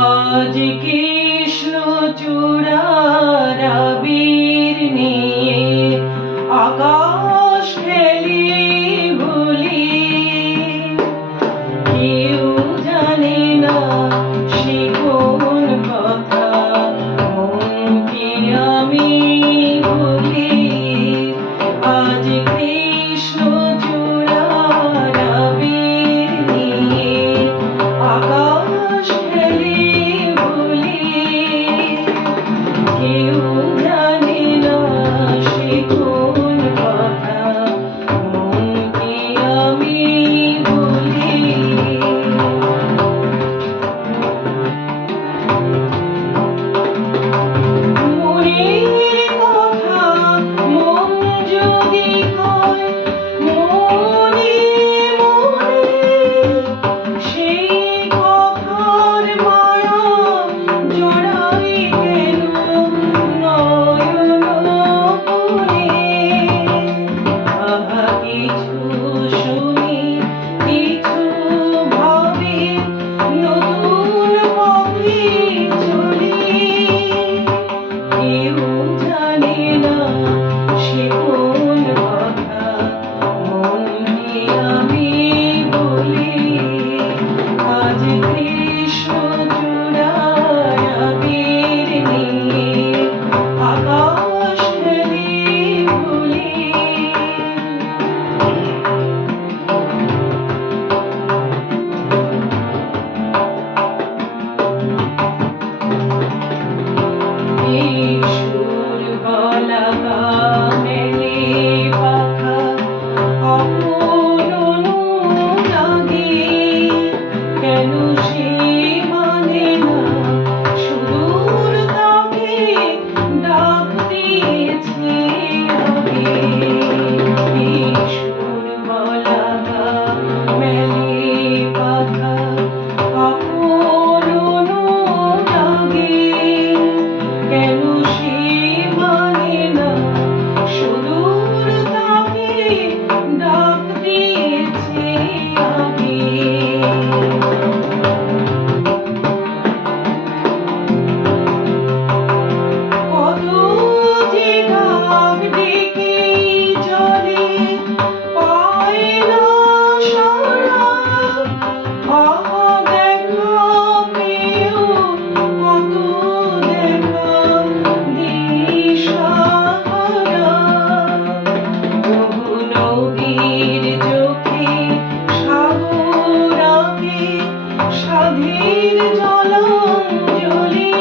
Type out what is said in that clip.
আজ কৃষ্ণচূড়ার আবির নিয়ে আকাশ খেলি ভুলি, কেউ জানে না সে কোন কথা, মনকে আমি ভুলি। আজ কৃষ্ণচূড়ার আবির নিয়ে আকাশ খেলি ভুলি, কেউ জানে না সে কোন কথা, মনকে আমি ভুলি। মনের কথা মন যদি কয় মনে মনে, সেই কথার মায়া জড়াই কেন নয়ন কোণে। আহা কিছু শুনি কিছু ভাবি, নতুন পথে চলি, কেউ জানে না সে কোন কথা, মনকে আমি বলি। আজ কৃষ্ণচূড়ার আবির নিয়ে আকাশ খেলি ভুলি। সুর গলা মেলে পাখা আপন অনুরাগী, কেন সে মানে না সুদূর তাকে ডাক দিয়েছে আগে। সুর গলা মেলে পাখা আপন অনুরাগী, কেন সে মানে না সুদূর তাকে ডাক দিয়েছে আগে। কত যে ডাক ডেকে চলে পায় না সাড়া, আহা দেখা পেয়েও কত দেখা দিশাহারা। বহু নদীর চোখে সাগর আঁকে সাধের জলাঞ্জলি,